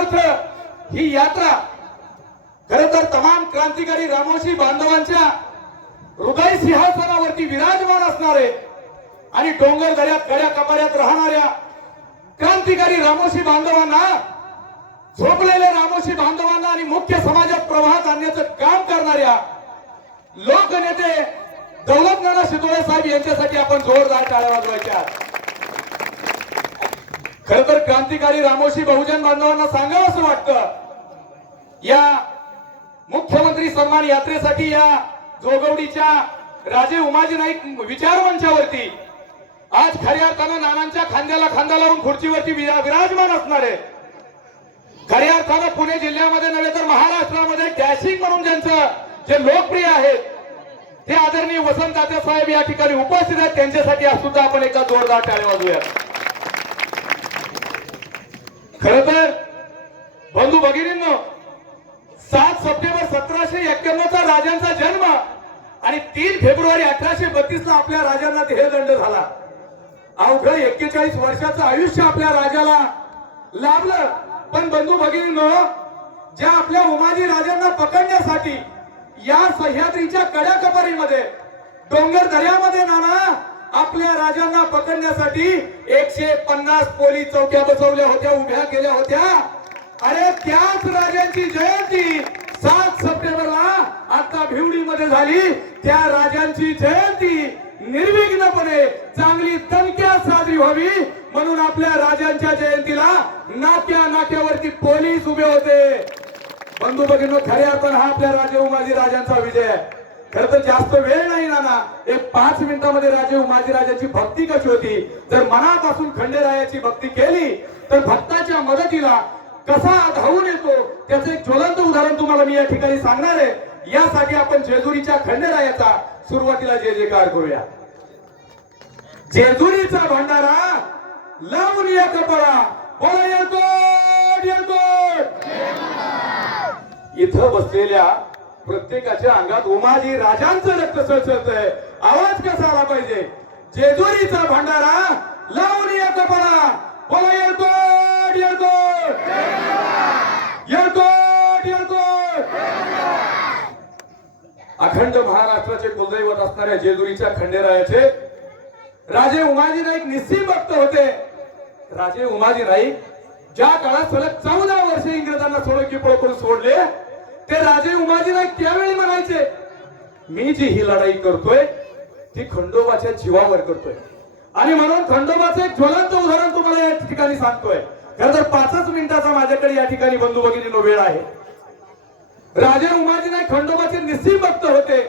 उदाहरणार्थ ही यात्रा खर तर तमाम क्रांतिकारी रामोशी बांधवांच्या हृदय सिंहासनावरती विराजमान असणारे आणि डोंगर दऱ्यात कड्या कपाऱ्यात राहणाऱ्या क्रांतिकारी रामोशी बांधवांना झोपलेल्या रामोशी बांधवांना आणि मुख्य समाजात प्रवाहात आणण्याचं काम करणाऱ्या लोकनेते दौलत नाना शितोळे साहेब यांच्यासाठी आपण जोरदार टाळ्या वाजवायच्या. खर तर क्रांतिकारी रामोशी बहुजन बांधवांना सांगावं असं वाटतं. या मुख्यमंत्री सन्मान यात्रेसाठी या जोगवडीच्या राजे उमाजी नाईक विचार मंचावरती आज खऱ्या अर्थानं नानांच्या खांद्याला खांदा लावून खुर्चीवरती विराजमान विराजमान असणारे खऱ्या अर्थानं पुणे जिल्ह्यामध्ये नव्हे तर महाराष्ट्रामध्ये डॅशिंग म्हणून ज्यांचं जे लोकप्रिय आहेत ते आदरणीय वसंत साहेब या ठिकाणी उपस्थित आहेत. त्यांच्यासाठी आज सुद्धा आपण एका जोरदार टाळ्या वाजूया खर तर बंधू भगिनींनो सात सप्टेंबर सतराशे एक्क्याण्णव चा राजांचा जन्म आणि तीन फेब्रुवारी अठराशे बत्तीस ला आपल्या राजांना देहदंड झाला. अवघड एक्केचाळीस वर्षाचं आयुष्य आपल्या राजाला लाभलं. पण बंधू भगिनींनो ज्या आपल्या उमाजी राजांना पकडण्यासाठी या सह्याद्रीच्या कड्या कपारीमध्ये डोंगर दर्यामध्ये नाना आपल्या राजांना पकडण्यासाठी एकशे पन्नास पोलीस चौक्या बसवल्या होत्या उभ्या केल्या होत्या. अरे त्याच राजांची जयंती सात सप्टेंबरला आता भिवडीमध्ये झाली. त्या राजांची जयंती निर्विघ्नपणे चांगली तणक्यात साजरी व्हावी. म्हणून आपल्या राजांच्या जयंतीला नाक्या नाक्यावरती पोलीस उभे होते. बंधू भगिनी खऱ्या पण हा आपल्या राजे उमाजी राजांचा विजय आहे. खर तर जास्त वेळ नाही नाना. एक पाच मिनिटामध्ये राजे उमाजी राजाची भक्ती कशी होती? जर मनापासून खंडेरायाची भक्ती केली तर भक्ताच्या मदतीला कसा धावून येतो? त्याचं एक ज्वलंत उदाहरण तुम्हाला मी या ठिकाणी सांगणार आहे. यासाठी आपण जेजुरीच्या खंडेरायाचा सुरुवातीला जे जयकार करूया. जेजुरीचा भंडारा लावून या कपाळा. बोला येतो येतो. इथं बसलेल्या प्रत्येकाच्या अंगात उमाजी राजांचं रक्त सळसळतंय. आवाज कसा आला पाहिजे? जेजुरीचा भंडारा लावून या कपाळा बोला येतो येतो येतो येतो अखंड महाराष्ट्राचे कुलदैवत असणाऱ्या जेजुरीच्या खंडेरायाचे राजे उमाजी नाईक निश्चित भक्त होते. राजे उमाजी नाईक ज्या काळात सलग चौदा वर्षे इंग्रजांना सोडकी किपळ करून सोडले ते राजे उमाजी नाईक त्यावेळी म्हणायचे मी जी ही लढाई करतोय ती खंडोबाच्या जीवावर करतोय. आणि म्हणून खंडोबाचं एक ज्वलंत उदाहरण तुम्हाला या ठिकाणी सांगतोय. खरं तर पाचच मिनिटाचा माझ्याकडे या ठिकाणी बंधू भगिनीनो वेळ आहे. राजे उमाजी नाईक खंडोबाचे निस्सिम भक्त होते.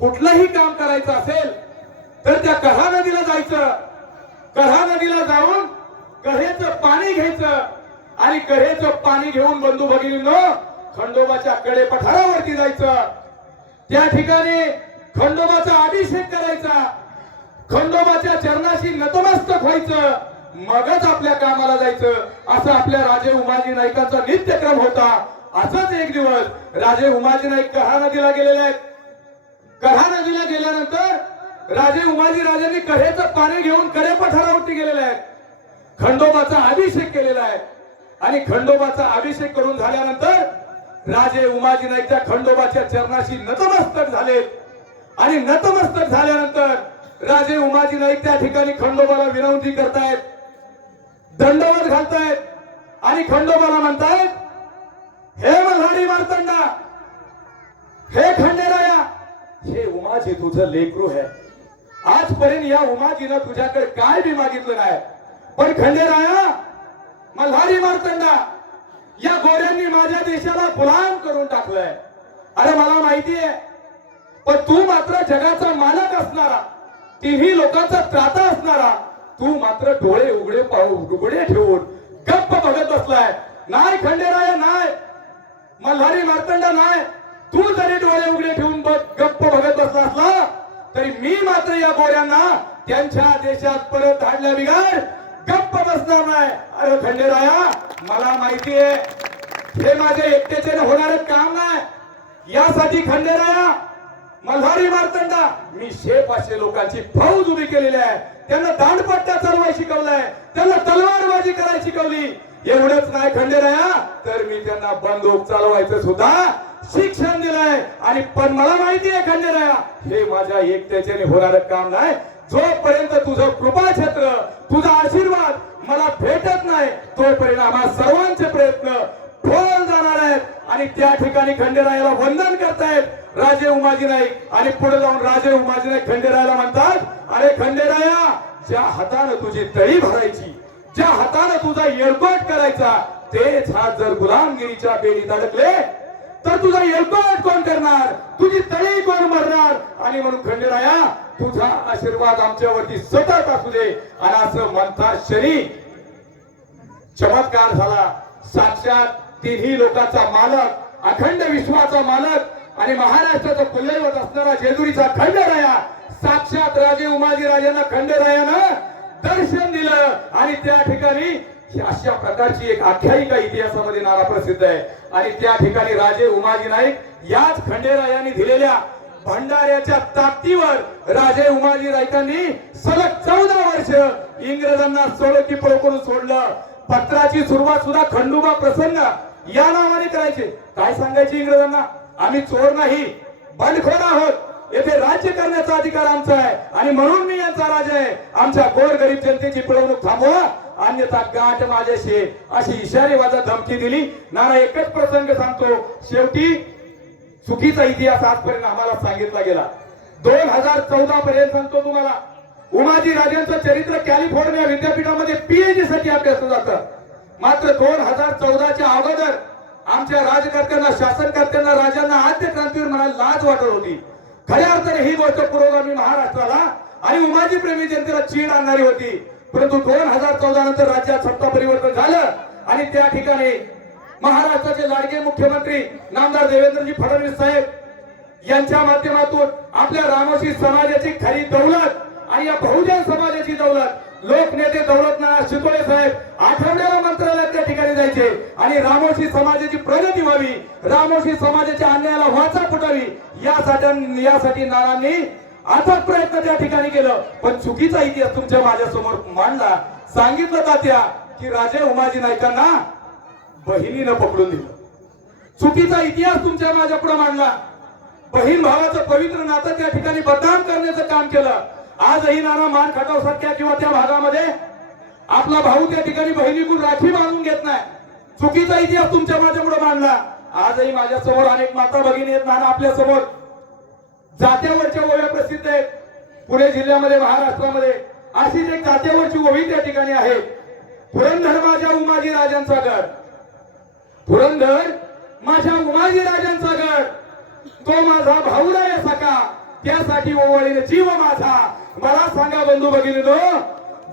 कुठलंही काम करायचं असेल तर त्या कहा नदीला जायचं. कहा नदीला जाऊन कहेचं पाणी घ्यायचं. आणि कहेचं पाणी घेऊन बंधू भगिनीनो खंडोबाच्या कडे पठारावरती जायचं. त्या ठिकाणी खंडोबाचा अभिषेक करायचा. खंडोबाच्या चरणाशी नतमस्तक व्हायचं. मगच आपल्या कामाला जायचं. असं आपल्या राजे उमाजी नाईकांचा नित्यक्रम होता. असंच एक दिवस राजे उमाजी नाईक कहा नदीला गेलेले आहेत. कहा नदीला गेल्यानंतर राजे उमाजी राजांनी कऱ्हेचं पाणी घेऊन कडे पठारावरती गेलेले आहेत. खंडोबाचा अभिषेक केलेला आहे. आणि खंडोबाचा अभिषेक करून झाल्यानंतर राजे उमाजी नाईकच्या खंडोबाच्या चरणाशी नतमस्तक झाले. आणि नतमस्तक झाल्यानंतर राजे उमाजी नाईक त्या ठिकाणी खंडोबाला विनंती करतायत दंडवत घालतायत आणि खंडोबाला म्हणतायत हे मल्हारी मारतंडा हे खंडेराया हे उमाजी तुझं लेकरू है. आजपर्यंत या उमाजीनं तुझ्याकडे काय बी मागितलं नाही. पण खंडेराया मल्हारी मारतंडा या गोऱ्यांनी माझ्या देशाला गुलाम करून टाकलंय. अरे मला माहितीये पण तू मात्र जगाचा मालक असणारा तिन्ही लोकांचा त्राता असणारा तू मात्र डोळे उघडे पाहू उघडे ठेवून गप्प बघत बसलाय. नाही खंडेराया नाही मल्हारी मार्तंड नाही तू जरी डोळे उघडे ठेवून गप्प बघत बसला असला तरी मी मात्र या गोऱ्यांना त्यांच्या देशात परत धाडल्या बिघाड. गप्प बसणार नाही अरे खंडेराया मला माहितीये हे माझे एकट्याचे होणारे काम नाही. यासाठी खंडेराया मल्हारी मारतंडा मी शे लोकांची फौज उभी केलेली आहे. त्यांना दांडपट्टा चढवाय शिकवलाय. त्यांना तलवारबाजी करायला शिकवली. एवढंच नाही खंडेराया तर मी त्यांना बंदूक चालवायचं सुद्धा शिक्षण दिलंय. आणि पण मला माहिती आहे खंडेराया हे माझ्या एकट्याच्याने होणारं काम नाही. जोपर्यंत तुझं कृपाक्षेत्र तुझा आशीर्वाद मला भेटत नाही. तोय परिणाम हा सर्वांचे प्रयत्न. फोडून जाणार आहेत. आणि त्या ठिकाणी खंडेरायाला वंदन करतायत. राजे उमाजी नाईक. आणि पुढे जाऊन राजे उमाजी नाईक खंडेरायाला म्हणतात अरे खंडेराया ज्या हातानं तुझी तळी भरायची ज्या हातानं तुझा एअरपोर्ट करायचा तेच हात जर गुलामगिरीच्या बेडीत अडकले तर तुझा येळकोट कोण करणार? तुझी तळी कोण मरणार? आणि म्हणून खंडेराया तुझा आशीर्वाद आमच्यावरती सतत असू दे. आणि असं म्हणता शरी चमत्कार झाला. साक्षात तिन्ही लोकांचा मालक अखंड विश्वाचा मालक आणि महाराष्ट्राचा कुलदैवत असणारा जेजुरीचा खंडराया साक्षात राजे उमाजी राजांना खंडरायानं दर्शन दिलं. आणि त्या ठिकाणी ही अशा प्रकारची एक आख्यायिका इतिहासामध्ये नारा प्रसिद्ध आहे. आणि त्या ठिकाणी राजे उमाजी नाईक याच खंडेरायांनी दिलेल्या भंडाऱ्याच्या ताकदीवर राजे उमाजी नाईकांनी सलग चौदा वर्ष इंग्रजांना सोडकी करून सोडलं. पत्राची सुरुवात सुद्धा खंडोबा प्रसंग या नावाने करायचे. काय सांगायचे इंग्रजांना? आम्ही चोर नाही बंडखोर आहोत. येथे राज्य करण्याचा अधिकार आमचा आहे. आणि म्हणून मी यांचा राजा आहे. आमच्या गोर गरीब जनतेची पिळवणूक थांबवा. अन्यथा गाठ माझ्याशी. अशी इशारेवाजा धमकी दिली. नाना एकच प्रसंग सांगतो. शेवटी चुकीचा इतिहास आजपर्यंत आम्हाला सांगितला गेला. दोन हजार चौदा पर्यंत सांगतो तुम्हाला. उमाजी राजांचं चरित्र कॅलिफोर्निया विद्यापीठामध्ये पीएचडी साठी अभ्यासलं जातं. मात्र दोन हजार चौदाच्या अगोदर आमच्या राजकर्त्यांना शासनकर्त्यांना राजांना आद्य क्रांतीवर मला लाज वाटत होती. खऱ्या अर्थाने ही गोष्ट पुरोगामी महाराष्ट्राला आणि उमाजी प्रेमी जनतेला चीड आणणारी होती. परंतु दोन हजार चौदा नंतर राज्यात सत्ता परिवर्तन झालं आणि त्या ठिकाणी महाराष्ट्राचे लाडके मुख्यमंत्री नामदार देवेंद्रजी फडणवीस साहेब यांच्या माध्यमातून आपल्या रामोशी समाजाची खरी दौलत आणि या बहुजन समाजाची दौलत लोकनेते दौलतनाथ शितोळे साहेब आठवड्याला मंत्रालयात त्या ठिकाणी जायचे आणि रामोशी समाजाची प्रगती व्हावी रामोशी समाजाच्या अन्यायाला वाचा फुटावी यासाठी यासाठी नानांनी अथक प्रयत्न त्या ठिकाणी केलं. पण चुकीचा इतिहास तुमच्या माझ्यासमोर मांडला. सांगितलं तात्या की राजे उमाजी नाईकांना बहिणीनं पकडून दिलं. चुकीचा इतिहास तुमच्या माझ्या पुढे मांडला. बहीण भावाचं पवित्र नातं त्या ठिकाणी बदनाम करण्याचं काम केलं. आजही नाना मान खटाव सारख्या किंवा त्या भागामध्ये आपला भाऊ त्या ठिकाणी बहिणीकडून राखी बांधून घेत नाही. चुकीचा इतिहास तुमच्या माझ्या पुढे मांडला. आजही माझ्यासमोर अनेक माता भगिनी आहेत नाना आपल्यासमोर जात्यावरच्या ओव्या प्रसिद्ध आहेत पुणे जिल्ह्यामध्ये महाराष्ट्रामध्ये अशीच एक जात्यावरची ओवी त्या ठिकाणी आहे. पुरंदर माझ्या उमाजी राजांचा गड. पुरंदर माझ्या उमाजी राजांचा गड. तो माझा भाऊराय सका त्यासाठी ओवाळीने जीव माझा. मला सांगा बंधू भगिनीनो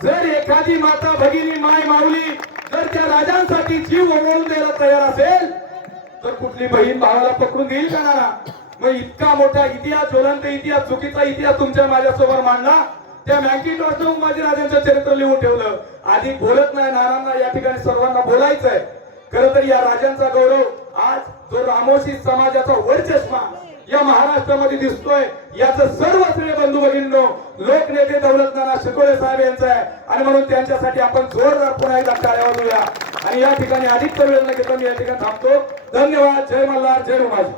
जर एखादी माता भगिनी माय माऊली जर त्या राजांसाठी जीव ओवळून द्यायला तयार असेल तर कुठली बहीण भावाला पकडून घेईल का ना मग इतका मोठा इतिहास ज्वलंत इतिहास चुकीचा इतिहास तुमच्या माझ्यासमोर मांडला त्या मॅकिंटॉसनं उमाजी राजांचं चरित्र लिहून ठेवलं. आधी बोलत नाही नारांना या ठिकाणी सर्वांना बोलायचं आहे खर तर या राजांचा गौरव आज जो रामोशी समाजाचा वरचष्मा या महाराष्ट्रामध्ये दिसतोय याचं सर्व श्रेय बंधू भगिनींनो लोकनेते दौलत नाना शिकोळे साहेब यांचं आहे. आणि म्हणून त्यांच्यासाठी आपण जोरदार पुन्हा एकदा टाळ्या वाजवूया. आणि या ठिकाणी अधिक वेळ न घेता मी या ठिकाणी थांबतो. धन्यवाद. जय मल्हार जय उमाजी